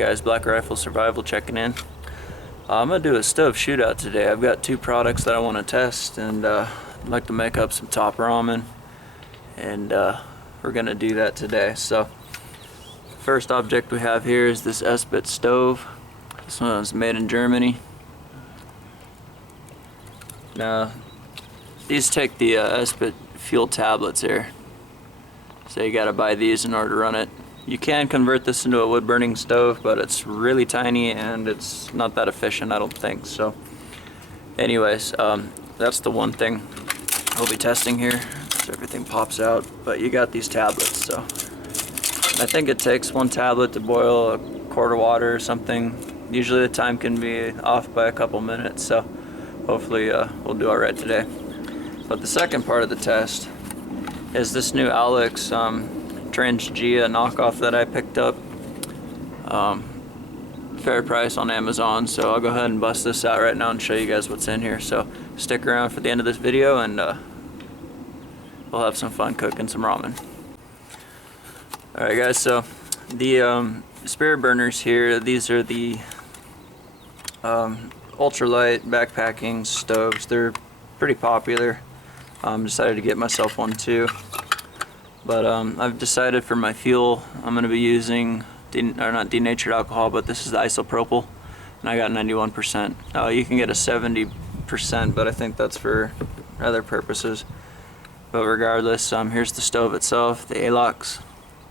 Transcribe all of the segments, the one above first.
guys, Black Rifle Survival checking in. I'm going to do a stove shootout today. I've got two products that I want to test, and I'd like to make up some top ramen, and we're going to do that today. So first object we have here is this Esbit stove. This one is made in Germany. Now these take the Esbit fuel tablets here, so you got to buy these in order to run it. You can convert this into a wood burning stove, but it's really tiny and it's not that efficient, I don't think. So anyways, that's the one thing we'll be testing here, so everything pops out. But you got these tablets, so I think it takes one tablet to boil a quart of water or something. Usually the time can be off by a couple minutes, so hopefully we'll do alright today. But the second part of the test is this new Alocs Trangia knockoff that I picked up. Fair price on Amazon, so I'll go ahead and bust this out right now and show you guys what's in here. So stick around for the end of this video, and we'll have some fun cooking some ramen. Alright guys, so the spirit burners here, these are the ultralight backpacking stoves. They're pretty popular. Decided to get myself one too. But I've decided for my fuel I'm going to be using, not denatured alcohol, but this is the isopropyl, and I got 91%. You can get a 70%, but I think that's for other purposes. But regardless, here's the stove itself, the Alocs.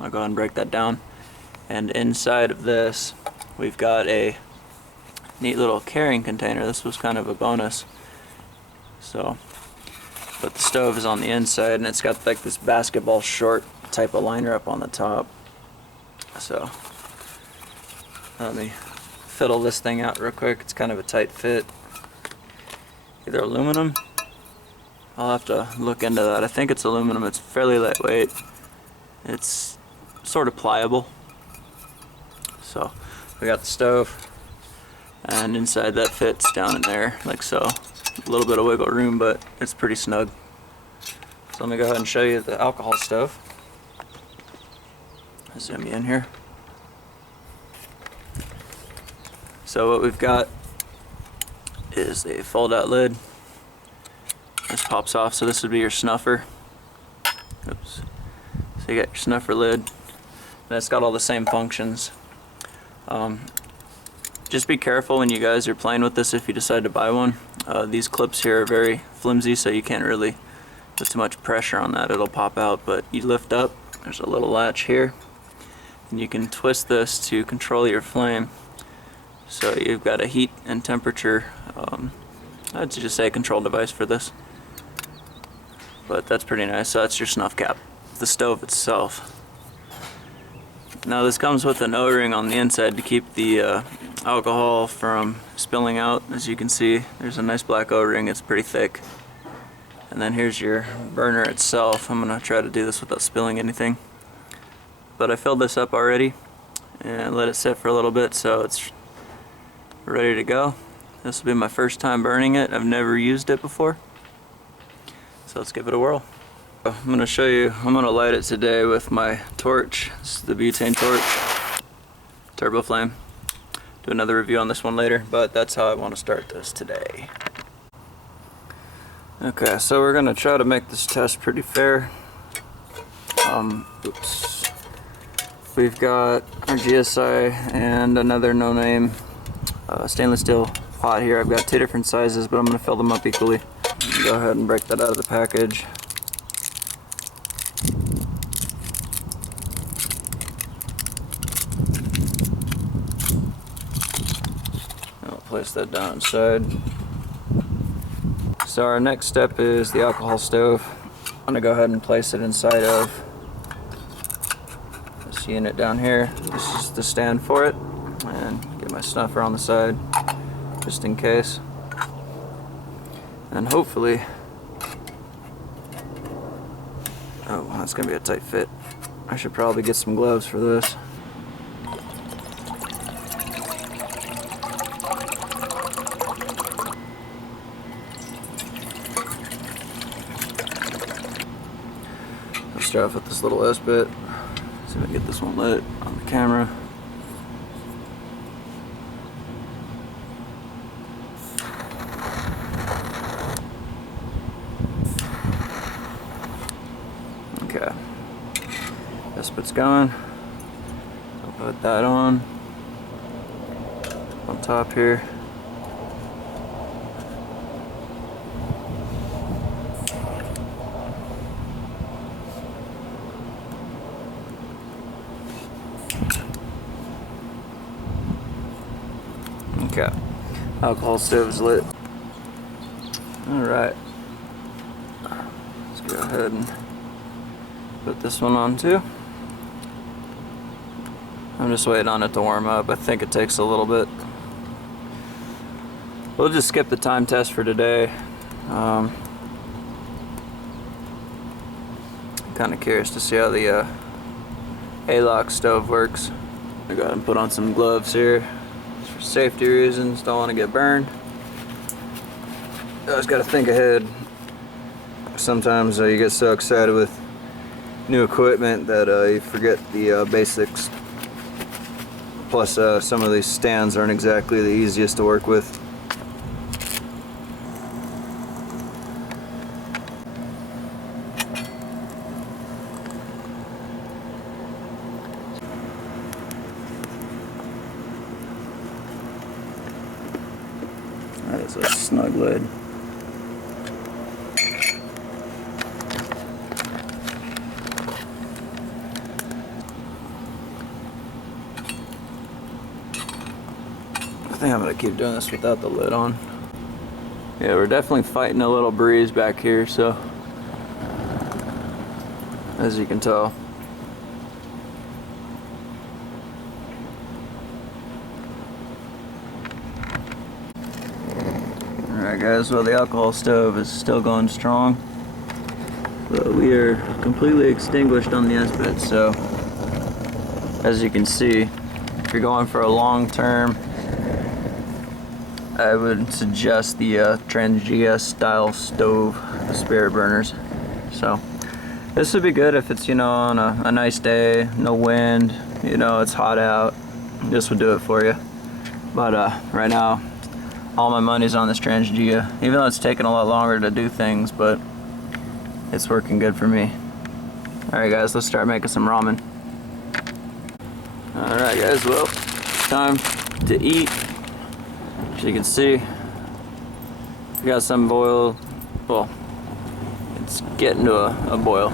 I'll go ahead and break that down. And inside of this, we've got a neat little carrying container. This was kind of a bonus. So, but the stove is on the inside, and it's got like this basketball short type of liner up on the top. So let me fiddle this thing out real quick. It's kind of a tight fit. Either aluminum, I'll have to look into that. I think it's aluminum. It's fairly lightweight. It's sort of pliable. So we got the stove, and inside that fits down in there like so. A little bit of wiggle room, but it's pretty snug. So let me go ahead and show you the alcohol stove. Zoom you in here. So what we've got is a fold-out lid. This pops off, so this would be your snuffer. Oops. So you got your snuffer lid, and it's got all the same functions. Just be careful when you guys are playing with this if you decide to buy one. These clips here are very flimsy, so you can't really put too much pressure on that, it'll pop out. But you lift up, there's a little latch here, and you can twist this to control your flame. So you've got a heat and temperature, I'd just say control device for this. But that's pretty nice. So that's your snuff cap, the stove itself. Now this comes with an O-ring on the inside to keep the alcohol from spilling out. As you can see, there's a nice black O-ring. It's pretty thick. And then here's your burner itself. I'm gonna try to do this without spilling anything. But I filled this up already and let it sit for a little bit, so it's ready to go. This will be my first time burning it. I've never used it before. So let's give it a whirl. I'm going to show you, I'm going to light it today with my torch. This is the butane torch, turbo flame. Do another review on this one later, but that's how I want to start this today. Okay, so we're going to try to make this test pretty fair. Oops. We've got our GSI and another no-name stainless steel pot here. I've got two different sizes, but I'm going to fill them up equally. Go ahead and break that out of the package. Place that down inside. So our next step is the alcohol stove. I'm going to go ahead and place it inside of this unit down here. This is the stand for it, and get my snuffer on the side just in case. And hopefully, oh, that's going to be a tight fit. I should probably get some gloves for this. Start off with this little Esbit. See if I can get this one lit on the camera. it's going. I'll put that on top here. Okay, alcohol stove's lit. Alright, let's go ahead and put this one on too. I'm just waiting on it to warm up. I think it takes a little bit. We'll just skip the time test for today. I'm kind of curious to see how the Alocs stove works. I got to put on some gloves here for safety reasons. Don't want to get burned. I always got to think ahead. Sometimes you get so excited with new equipment that you forget the basics. Plus, some of these stands aren't exactly the easiest to work with. That is a snug lid. I think I'm gonna keep doing this without the lid on. Yeah, we're definitely fighting a little breeze back here, so as you can tell. Alright guys, well the alcohol stove is still going strong, but we are completely extinguished on the Esbit, so as you can see, if you're going for a long term, I would suggest the Trangia style stove, the spirit burners. So this would be good if it's, you know, on a nice day, no wind, you know, it's hot out. This would do it for you. But right now, all my money's on this Trangia, even though it's taking a lot longer to do things, but it's working good for me. Alright guys, let's start making some ramen. Alright guys, well, it's time to eat. As you can see, we got some boil. Well, it's getting to a boil.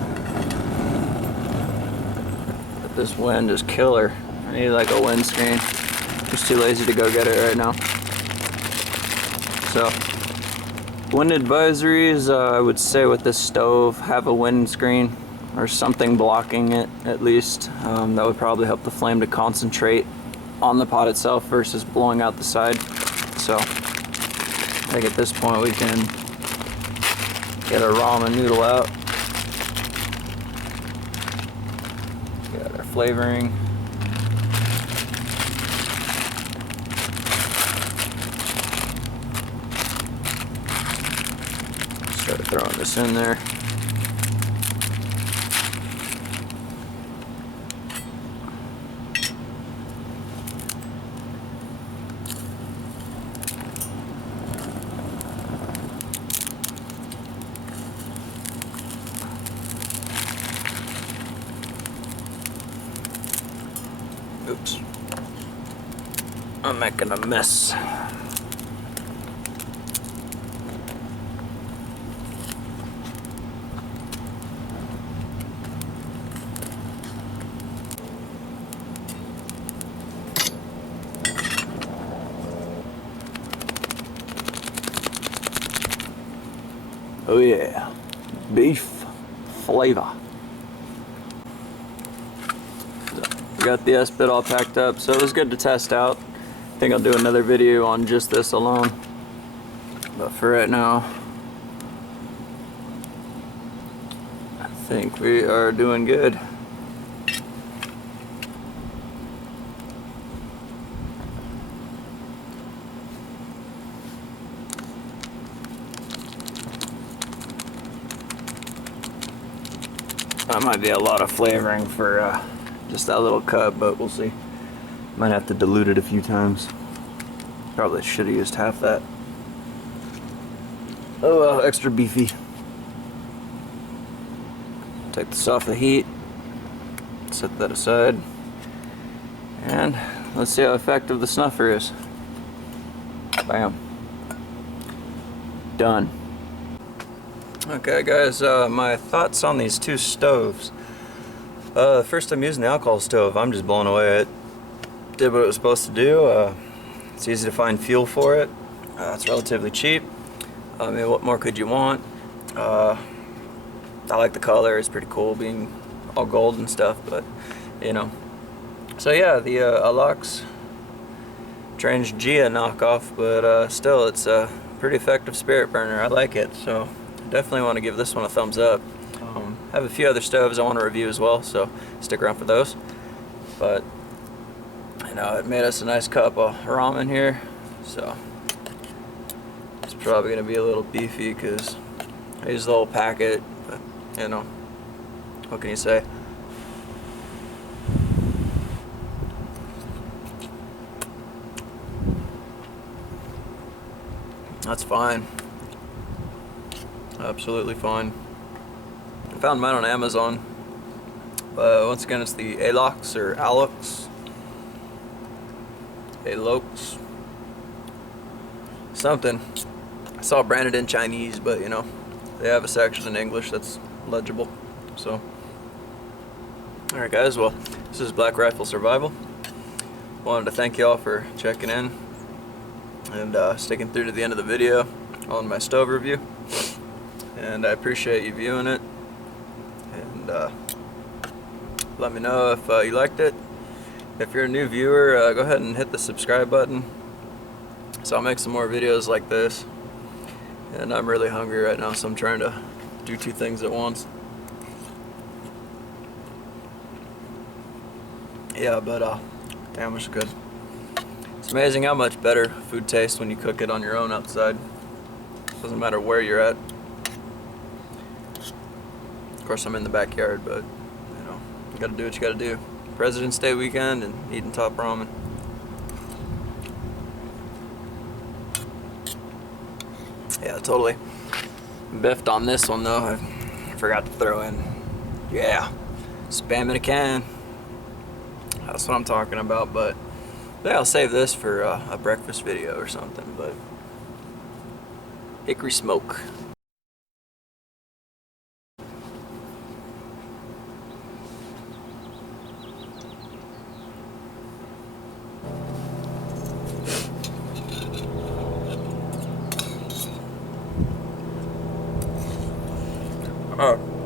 But this wind is killer. I need like a windscreen. Just too lazy to go get it right now. So, wind advisories, I would say with this stove, have a windscreen or something blocking it at least. That would probably help the flame to concentrate on the pot itself versus blowing out the side. So, I think at this point we can get our ramen noodle out. Got our flavoring. Start throwing this in there. Oops. I'm making a mess. Oh yeah, beef flavor. Got the Esbit all packed up, so it was good to test out. I think I'll do another video on just this alone. But for right now, I think we are doing good. That might be a lot of flavoring for just that little cup, but we'll see. Might have to dilute it a few times. Probably should have used half that. Oh well, extra beefy. Take this off the heat. Set that aside. And let's see how effective the snuffer is. Bam. Done. Okay guys, my thoughts on these two stoves. First I'm using the alcohol stove. I'm just blown away. It did what it was supposed to do. It's easy to find fuel for it. It's relatively cheap. I mean, what more could you want? I like the color. It's pretty cool being all gold and stuff, but you know. So yeah, the Alocs Trangia knockoff, but still it's a pretty effective spirit burner. I like it, so definitely want to give this one a thumbs up. I have a few other stoves I want to review as well, so stick around for those. But you know, it made us a nice cup of ramen here, so it's probably going to be a little beefy because I used the whole packet, but you know, what can you say? That's fine. Absolutely fine. I found mine on Amazon. Once again, it's the Alocs or Alocs. Alocs. Something. I saw it branded in Chinese, but you know, they have a section in English that's legible. So, alright guys, well, this is Black Rifle Survival. Wanted to thank y'all for checking in and sticking through to the end of the video on my stove review. And I appreciate you viewing it. And let me know if you liked it. If you're a new viewer, go ahead and hit the subscribe button, so I'll make some more videos like this. And I'm really hungry right now, so I'm trying to do two things at once. Yeah, but damn, it's good. It's amazing how much better food tastes when you cook it on your own outside. Doesn't matter where you're at. Of course, I'm in the backyard, but you know, you gotta do what you gotta do. President's Day weekend and eating top ramen. Yeah, totally biffed on this one though. I forgot to throw in, yeah, spam in a can. That's what I'm talking about, but yeah, I'll save this for a breakfast video or something, but hickory smoke. Oh.